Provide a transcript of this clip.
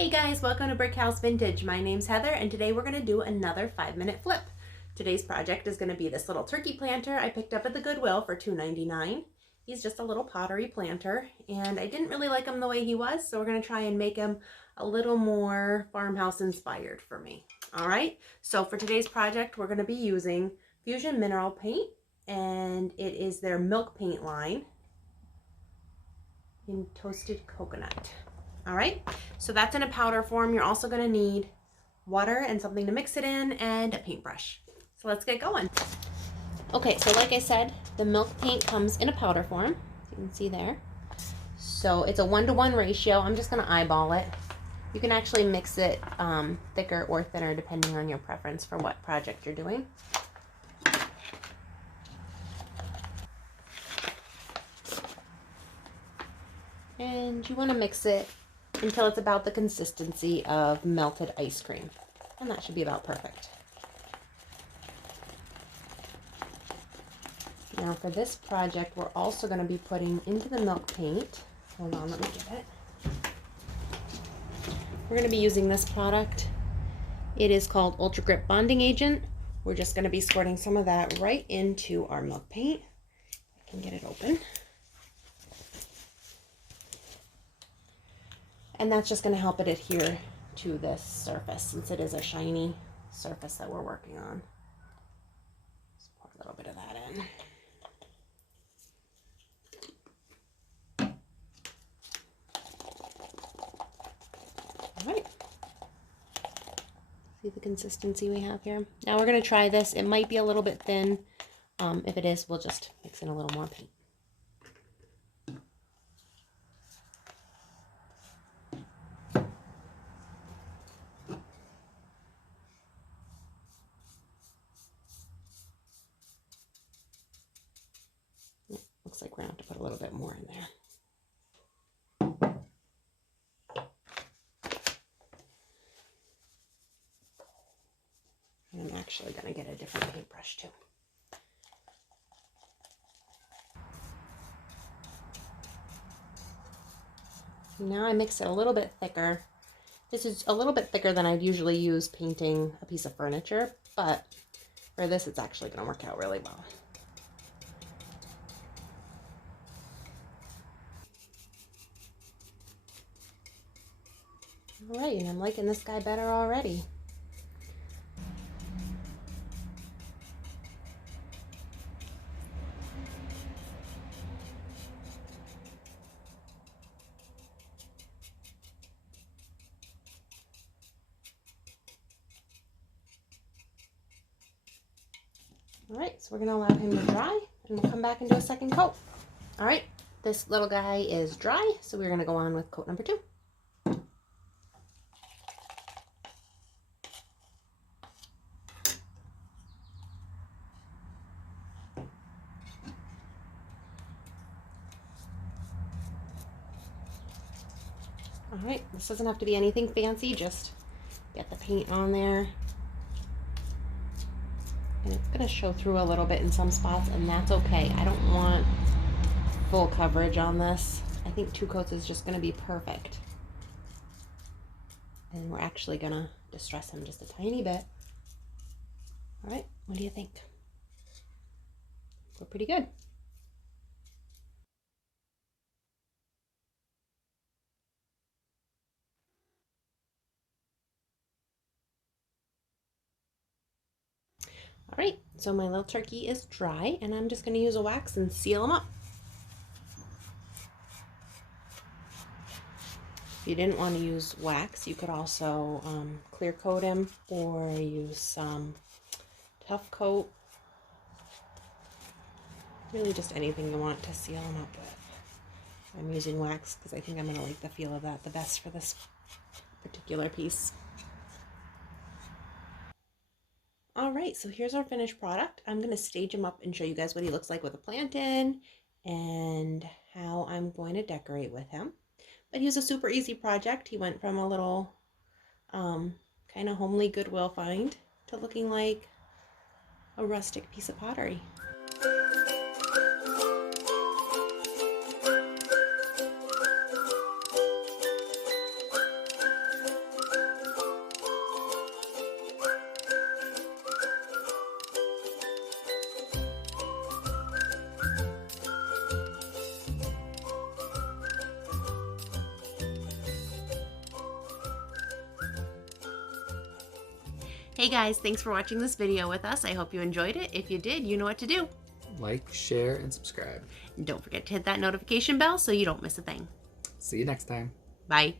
Hey guys, welcome to Brick House Vintage. My name's Heather and today we're going to do another 5-minute flip. Today's project is going to be this little turkey planter I picked up at the Goodwill for $2.99. He's just a little pottery planter and I didn't really like him the way he was, so we're going to try and make him a little more farmhouse inspired for me. Alright, so for today's project we're going to be using Fusion Mineral Paint, and it is their milk paint line in toasted coconut. All right, so that's in a powder form. You're also going to need water and something to mix it in and a paintbrush. So let's get going. Okay, so like I said, the milk paint comes in a powder form. You can see there. So it's a 1-to-1 ratio. I'm just going to eyeball it. You can actually mix it thicker or thinner depending on your preference for what project you're doing. And you want to mix it until it's about the consistency of melted ice cream. And that should be about perfect. Now for this project, we're also going to be putting into the milk paint. Hold on, let me get it. We're going to be using this product. It is called UltraGrip Bonding Agent. We're just going to be squirting some of that right into our milk paint. I can get it open. And that's just going to help it adhere to this surface since it is a shiny surface that we're working on. Let's pour a little bit of that in. All right. See the consistency we have here? Now we're going to try this. It might be a little bit thin. If it is, we'll just mix in a little more paint. Looks like we're going to have to put a little bit more in there. And I'm actually going to get a different paintbrush too. Now I mix it a little bit thicker. This is a little bit thicker than I'd usually use painting a piece of furniture, but for this it's actually going to work out really well. Alright, and I'm liking this guy better already. Alright, so we're going to allow him to dry, and we'll come back and do a second coat. Alright, this little guy is dry, so we're going to go on with coat number 2. Alright, this doesn't have to be anything fancy, just get the paint on there. And it's going to show through a little bit in some spots, and that's okay. I don't want full coverage on this. I think 2 coats is just going to be perfect. And we're actually going to distress him just a tiny bit. Alright, what do you think? We're pretty good. Alright, so my little turkey is dry, and I'm just going to use a wax and seal him up. If you didn't want to use wax, you could also clear coat him or use some tough coat. Really just anything you want to seal him up with. I'm using wax because I think I'm going to like the feel of that the best for this particular piece. Alright, so here's our finished product. I'm going to stage him up and show you guys what he looks like with a plant in and how I'm going to decorate with him. But he was a super easy project. He went from a little kind of homely Goodwill find to looking like a rustic piece of pottery. Hey guys, thanks for watching this video with us. I hope you enjoyed it. If you did, you know what to do. Like, share, and subscribe. And don't forget to hit that notification bell so you don't miss a thing. See you next time. Bye.